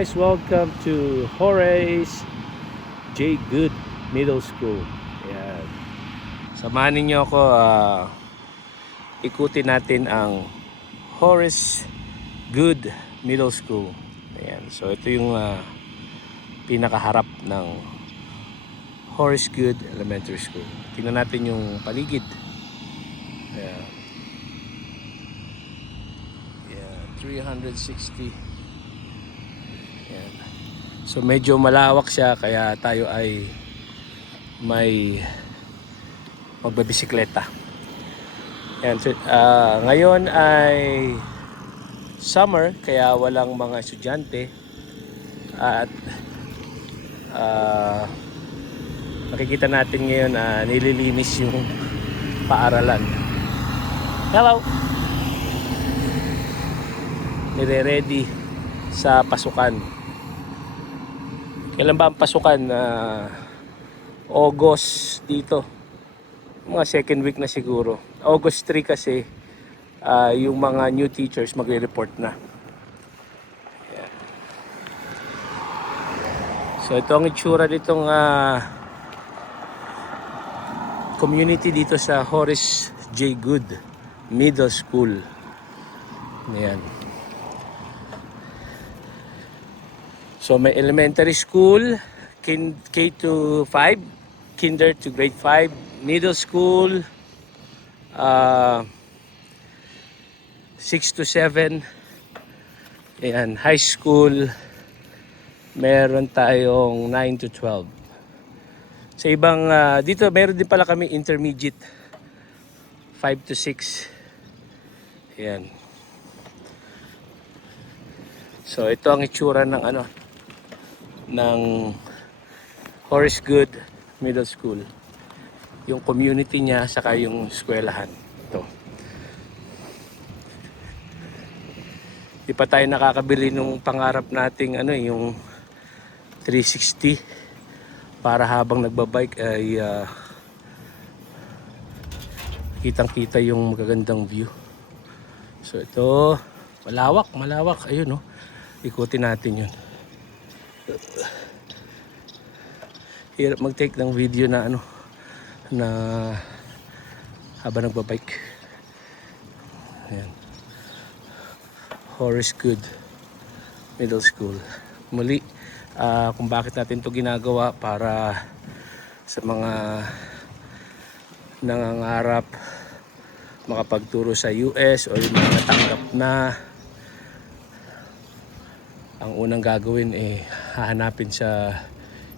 guys, welcome to Horace J. Good Middle School. Ayan. Samahan ninyo ako, ikutin natin ang Horace Good Middle School. Ayan. So ito yung pinakaharap ng Horace Good Elementary School. Tingnan natin yung paligid. Ayan. Ayan, 360. Ayan. So medyo malawak siya, kaya tayo ay may magbabisikleta. Ayan. So, ngayon ay summer, kaya walang mga estudyante at makikita natin ngayon na nililinis yung paaralan. Hello! Nire-ready sa pasukan. Kailan ba ang pasukan? August dito. Mga second week na siguro. August 3 kasi yung mga new teachers magre-report na. Ayan. So ito ang itsura nitong community dito sa Horace J. Good Middle School. Ayan. So may elementary school, K to 5, kinder to grade 5, middle school, 6 to 7, ayan, high school, meron tayong 9 to 12. Sa ibang, dito meron din pala kami intermediate, 5 to 6. Ayan. So ito ang itsura ng ng Horace Good Middle School. Yung community niya saka yung eskwelahan. Ito. Di pa tayo nakakabili nung pangarap nating yung 360 para habang nagbabike ay kitang-kita yung magagandang view. So ito, malawak. Ayun, no. Ikutin natin yun. Hirap mag-take ng video na na habang nagbabike. Ayan. Horace Good Middle School. Muli, kung bakit natin to ginagawa, para sa mga nangangarap makapagturo sa US o yung mga natanggap na, ang unang gagawin hahanapin sa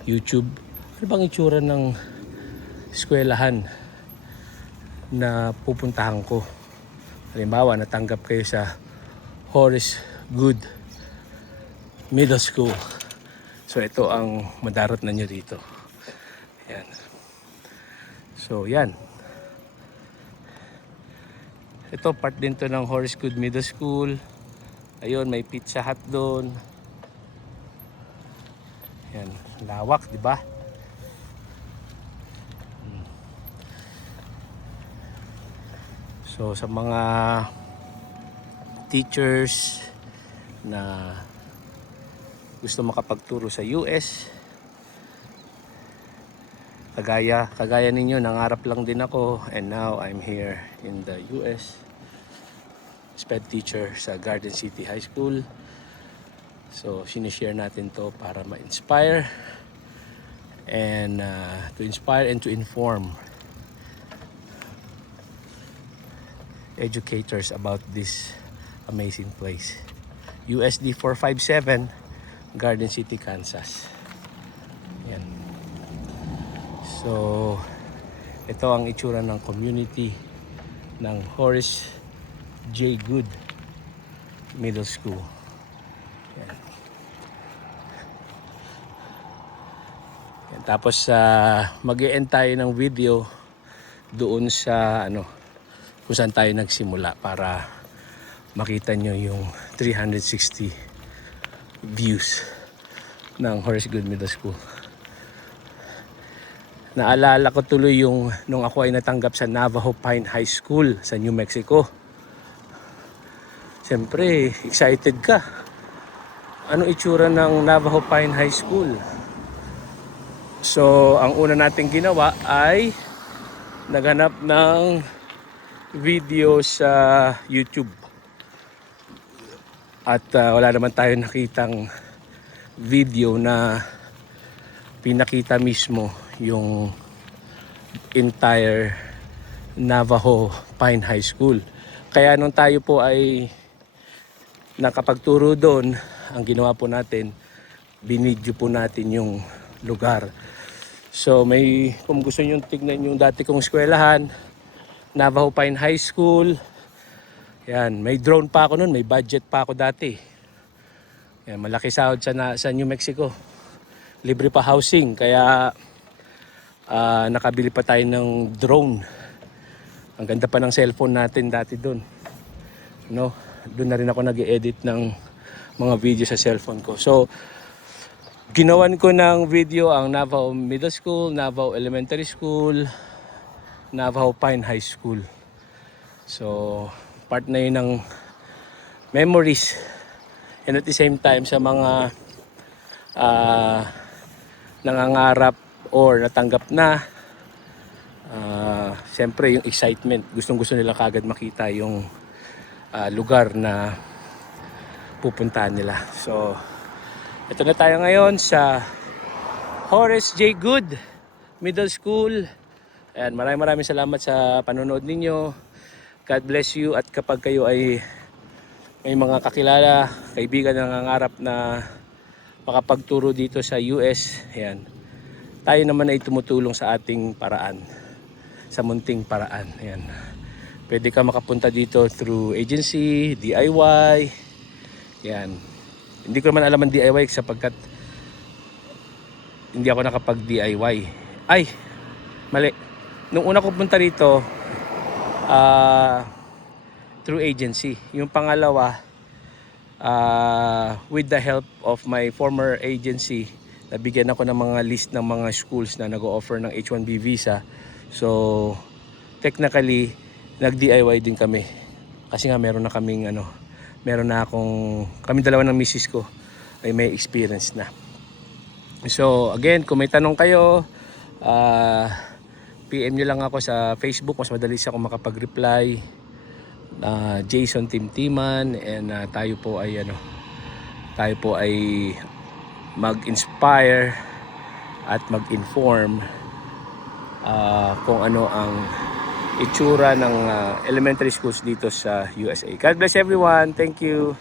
YouTube ano bang itsura ng eskwelahan na pupuntahan ko. Halimbawa, natanggap kayo sa Horace Good Middle School. So ito ang madarat na nyo dito. Ayan. So yan. Ito part din to ng Horace Good Middle School. Ayun, may Pizza Hut doon. Yan, lawak, di ba? So sa mga teachers na gusto makapagturo sa US, kagaya ninyo, nangarap lang din ako, and now I'm here in the US. SPED teacher sa Garden City High School. So sinishare natin to para ma-inspire and to inspire and to inform educators about this amazing place. USD 457, Garden City, Kansas. Yan. So ito ang itsura ng community ng Horace J. Good Middle School. Yan. Yan. Tapos mag-e-end tayo ng video doon sa kung saan tayo nagsimula para makita nyo yung 360 views ng Horace Good Middle School. Naalala ko tuloy yung nung ako ay natanggap sa Navajo Pine High School sa New Mexico. Siyempre, excited ka. ano itsura ng Navajo Pine High School. So, ang una nating ginawa ay naghanap ng video sa YouTube. At wala naman tayo nakitang video na pinakita mismo yung entire Navajo Pine High School. Kaya nung tayo po ay nakapagturo doon, ang ginawa po natin, binidyo po natin yung lugar. So kung gusto nyo tignan yung dati kong eskwelahan, Navajo Pine High School, yan, may drone pa ako noon, may budget pa ako dati. Yan, malaki sahod sa New Mexico. Libre pa housing, kaya nakabili pa tayo ng drone. Ang ganda pa ng cellphone natin dati doon. No? Doon na rin ako nag-edit ng mga video sa cellphone ko. So, ginawan ko ng video ang Navajo Middle School, Navajo Elementary School, Navajo Pine High School. So, part na yun ng memories. And at the same time, sa mga nangangarap or natanggap na, siyempre yung excitement. Gustong-gusto nila kagad makita yung lugar na pupuntahan nila. So, ito na tayo ngayon sa Horace J. Good Middle School. Ayan, maraming salamat sa panonood ninyo. God bless you. At kapag kayo ay may mga kakilala, kaibigan na nangangarap na makapagturo dito sa US, ayan, tayo naman ay tumutulong sa ating paraan, sa munting paraan. Ayan. Pwede ka makapunta dito through agency, DIY. Yan. Hindi ko naman alam ang DIY sapagkat hindi ako nakapag-DIY. Ay, mali. Nung una ko punta rito, through agency. Yung pangalawa, with the help of my former agency, nabigyan ako ng mga list ng mga schools na nag-o-offer ng H-1B visa. So, technically, nag-DIY din kami. Kasi nga meron na kaming kami dalawa ng misis ko ay may experience na. So again, kung may tanong kayo, PM nyo lang ako sa Facebook, mas madali siya akong makapag-reply. Jason Timtiman, and tayo po ay mag-inspire at mag-inform kung ano ang itsura ng elementary schools dito sa USA. God bless everyone. Thank you.